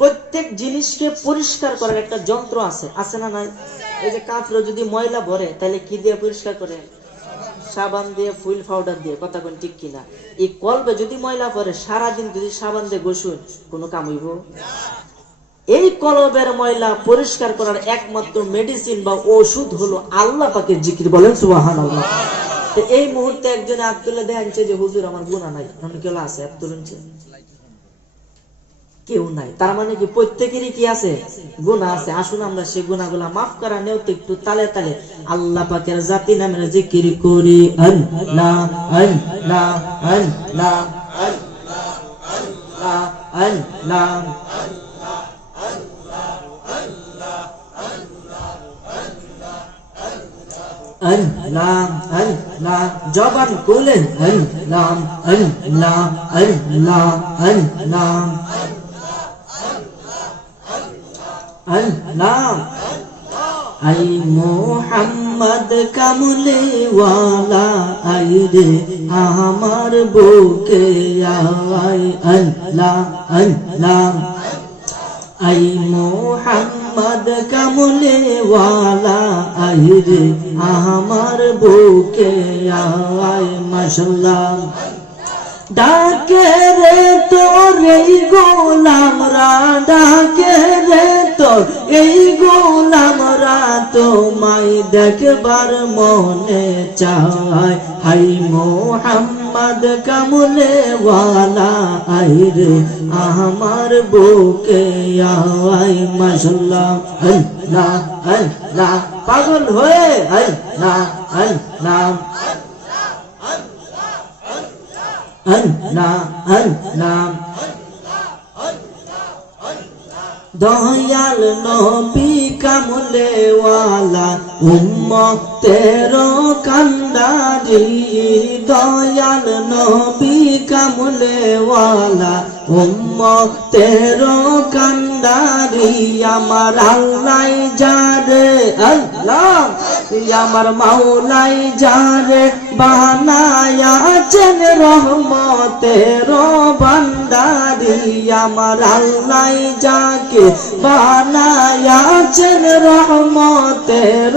প্রত্যেক জিনিসকে পরিষ্কার করার একটা যন্ত্র আছে, আছে না নাই? এই যে কাফেরও যদি ময়লা ভরে তাহলে কি দিয়ে পরিষ্কার করে? সাবান দিয়ে, ফুল পাউডার দিয়ে। কথা কোন ঠিক কিনা? এই কলবে যদি ময়লা পড়ে, সারাদিন যদি সাবান দিয়ে গোসুন, কোনো কাম হইব? এই কলবের ময়লা পরিষ্কার করার একমাত্র মেডিসিন বা ওষুধ হলো আল্লাহ পাকের জিকির। বলেন সুবহানাল্লাহ। তো এই মুহূর্তে একজনে হাত তুলে দেখাচ্ছে যে হুজুর আমার গুনাহ নাই, কেউ আছে? হাত তুলছে, কেউ নাই। তার মানে কি প্রত্যেকেরই কি আছে? গুনাহ আছে। আসুন আমরা সেই গুনাহগুলা মাফ করা নিয়তে একটু তালে তালে আল্লাহ পাকের জাতি নামের জিকির করি। আল্লাহ আল্লাহ আল্লাহ আল্লাহ আল্লাহ। আল্লাহ আল্লাহ জবান খুলেন। আল্লাহ আল্লাহ আল্লাহ আল্লাহ আল্লাহ। আই মোহাম্মদ কামলে ওয়ালা আই রে আমার বুকে আয়। আল্লাহ আল্লাহ। আই মোহাম্মদ কামলে ওয়ালা আই রে আমার বুকে আয়। মাশাআল্লাহ। ডাকে রে তোর এই গোলামরা, ডাকে রে তোর এই গোলামরা, তোমায় দেখবার মনে চায়। হাই মোহাম্মদ কামলে ওয়ালা আই রে আমার বুকে আয়। মাশাআল্লাহ। আল্লাহ আল্লাহ পাগল হয়ে আল্লাহ আল্লাহ আল্লাহ আল্লাহ। দয়াল নবী কামলে ওয়ালা উম্মতের কান্ডারি। দয়াল নবী কামলে ওয়ালা উম্মতের কান্ডারি। আমার আল্লাহ যারে, আল্লাহ আমার মাওলাই যারে বানায়াছেন রহমতের ভান্ডারি। আমার আল্লাহ যাকে বানায়াছেন রহমতের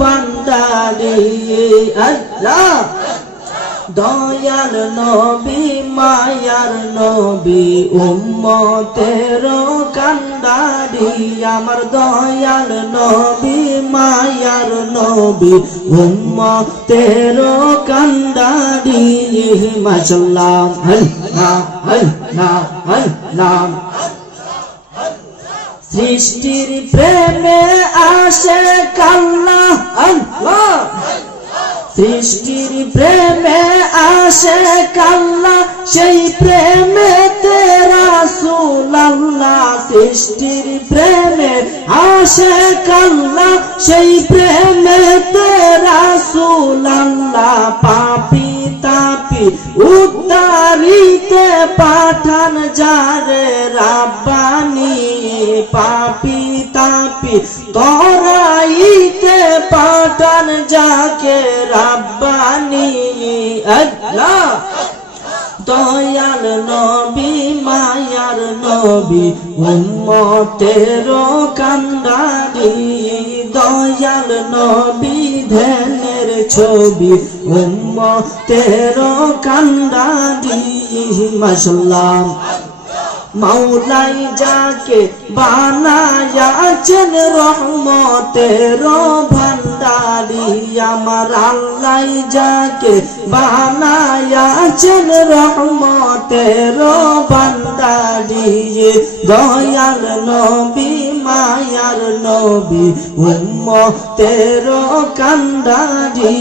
ভান্ডারি। আল্লাহ দয়াল নবী মায়ার নবী উম্মতের কান্ডারি। আমার দয়াল নবী মায়ার নবী উম্মতের কান্ডারি। মাশাআল্লাহ। আল্লাহ আল্লাহ আল্লাহ। সৃষ্টির প্রেমে আসে আল্লাহ। আল্লাহ সৃষ্টির প্রেমে আসে আল্লাহ, সেই প্রেমে রাসূল আল্লাহ। সৃষ্টির প্রেমে আসে আল্লাহ, সেই প্রেমে রাসূল আল্লাহ। পাপী তাপী উদ্ধারিতে পাঠান যারে রাব্বানি। পাপী তাপী তরাইতে পাঠান যাকে রাব্বানি। আল্লাহ দয়াল নবী মায়ার নবী উম্মতের কান্ডারি। দয়াল নবী ধ্যানের ছবি উম্মতের কান্ডারি। মাশাআল্লাহ। মাওলাই যাকে বানায়াছেন রহমতের ভান্ডারি। আমার আল্লাহ যাকে বানায়াছেন রহমতের ভান্ডারি। দয়াল নবী মায়ার নবী উম্মতের কান্ডারি।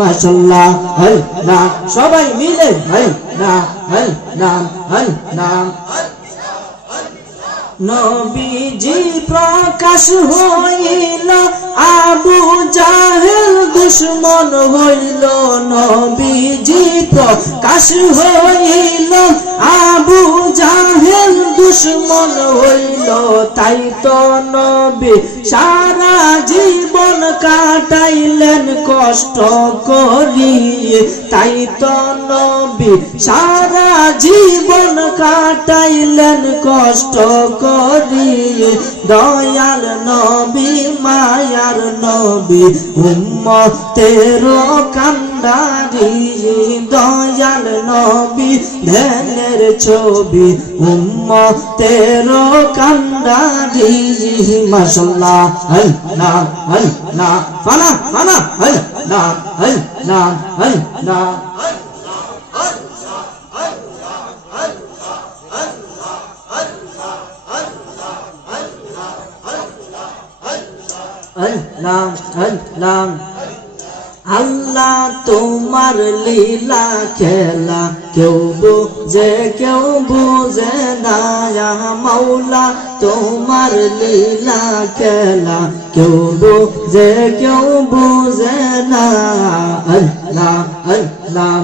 মাশাআল্লাহ। আল্লাহ সবাই মিলে আল্লাহ আল্লাহ আল্লাহ। নবীজি প্রকাশ হইল, আবু জাহেল দুশ্মন হইল। নবীজি প্রকাশ হইল, আবু জাহেল দুশ্মন হইল তাই তো নবী সারা জীবন কাটাইলেন কষ্ট করিয়ে তাই তো নবী সারা জীবন কাটাইলেন কষ্ট করিয়ে দয়াল নবী মায়ার নবী উম্মতের কান্ডারি দয়াল নবী ধ্যানের ছবি উম্মতের কান্ডারি মাশাআল্লাহ আল্লাহ আল্লাহ ফানা ফানা আল্লাহ আল্লাহ আল্লাহ আল্লাহ আল্লাহ আল্লাহ তোমার লীলা খেলা কেউ বুঝে না মাওলা তোমার লীলা খেলা কেউ বুঝে না আল্লাহ আল্লাহ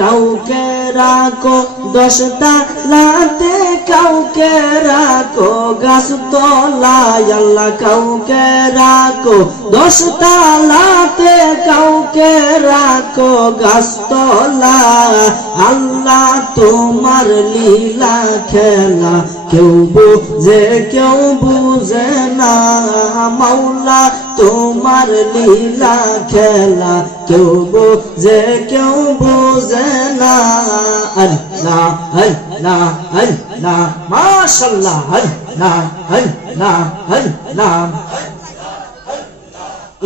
কাউকে রাখো 10 তালাতে কাউকে রাখো গাছ তলায় আল্লাহ কাউকে রাখো 10 তালাতে কাউকে রাখো গাছ তলায় আল্লাহ তোমার লীলা খেলা কেউ বুঝে না মাওলা তোমার লীলা খেলা কেউ বুঝে না আল্লাহ আল্লাহ আল্লাহ মাশাআল্লাহ আল্লাহ আল্লাহ আল্লাহ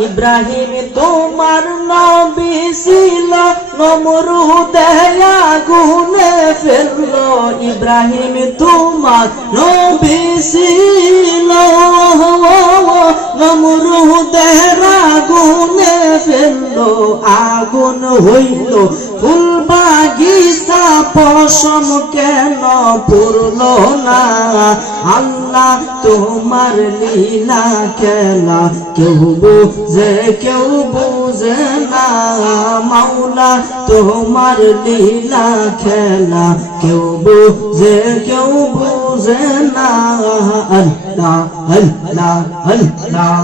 ইব্রাহিম তোমার নবী ছিল নমরুদে আগুনে ফেললো ইব্রাহিম তোমার নবী ছিল নমরুদে আগুনে ফেললো আগুন হইল ফুল বাগিচা পশম কেন পুরলো না আল্লাহ তোমার লীলা খেলা কেউ বুঝে না মাওলা তোমার লীলা খেলা কেউ বুঝে না আল্লাহ আল্লাহ আল্লাহ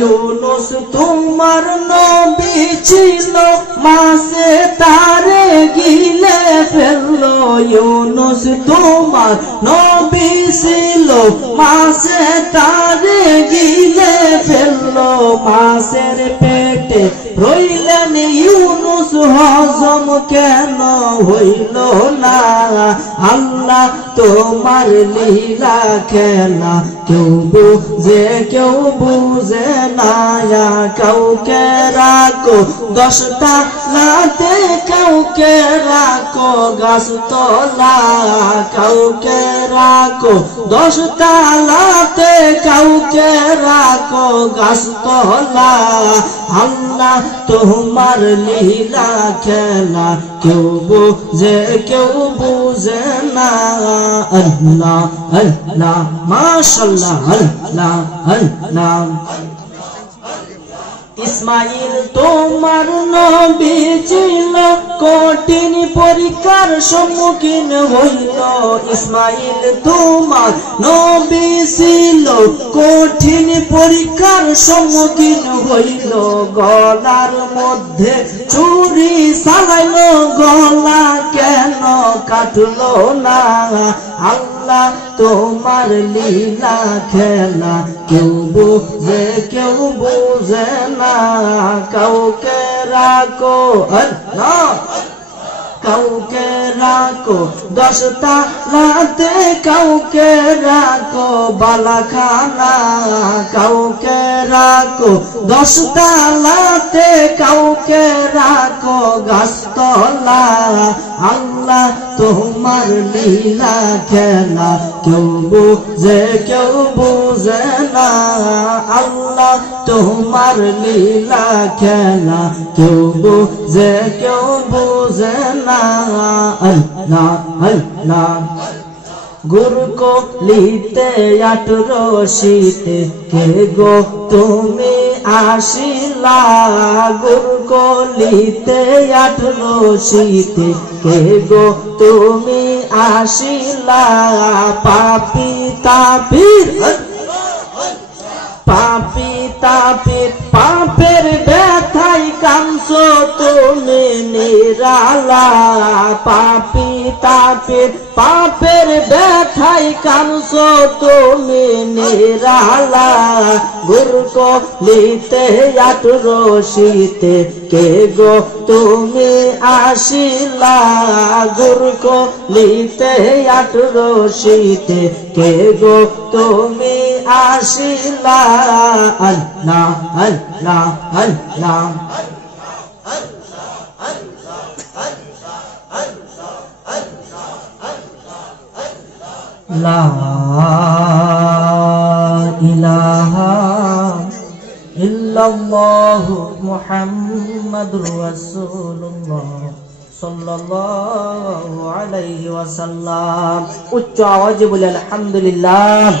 ইউনুস তোমার নবী ছিল মাছে তারে গিলে ফেললো ইউনুস তোমার নবী ছিল মাছে তারে গিলে ফেললো মাছের পেটে রইলেন ইউনুস হজম কেন হইল না আল্লাহ তোমার লীলা খেলা কেউ বুঝে না কাউকে রাখো 10 তালাতে কাউকে রাখো গাছ তলা কাউকে রাখো 10 তালাতে কাউকে রাখো গাছ তলা আল্লাহ তোমার লীলা খেলা কেউ বুঝে না আল্লাহ আল্লাহ মাশাআল্লাহ আল্লাহ আল্লাহ ইসমাইল তোমার নবী ছিল কঠিন পরীক্ষার সম্মুখীন হইল ইসমাইল তোমার নবী ছিল কঠিন পরীক্ষার সম্মুখীন হইল গলার মধ্যে ছুরি চালাইলো গলা কেন কাটলো না আল্লাহ তোমার লীলা খেলা কেউ বুঝে না কাউকে রাখো আল্লাহ কাউকে রাখো 10 তালাতে কাউকে রাখো বালাখানা কাউকে রাখো 10 তালাতে কাউকে রাখো গাছতলা আল্লাহ তোমার লীলা খেলা কেউ বুঝে না আল্লাহ তোমার লীলা খেলা কেউ বুঝে না আল্লাহ আল্লাহ গুরকলিতে 18 শীতে কে গো তুমি আসিলা গুরকলিতে 18 কে গো তুমি আসিলা পাপি তাপির পাপি তাপির পাপের ব্যথাই কাঁদছো তুমি নিরালা পাপি তাপির পাপের ব্যথাই কাঁদছো তুমি নিরালা গুরকলিতে 18 কে গো তুমি আসিলা গুরকলিতে 18 কে গো তুমি আসিলা আল্লাহ আল্লাহ আল্লাহ লা ইলাহা ইল্লাল্লাহু মুহাম্মাদুর রাসূলুল্লাহ সাল্লাল্লাহু আলাইহি ওয়াসাল্লাম। উচ্চ আওয়াজে বলে আলহামদুলিল্লাহ।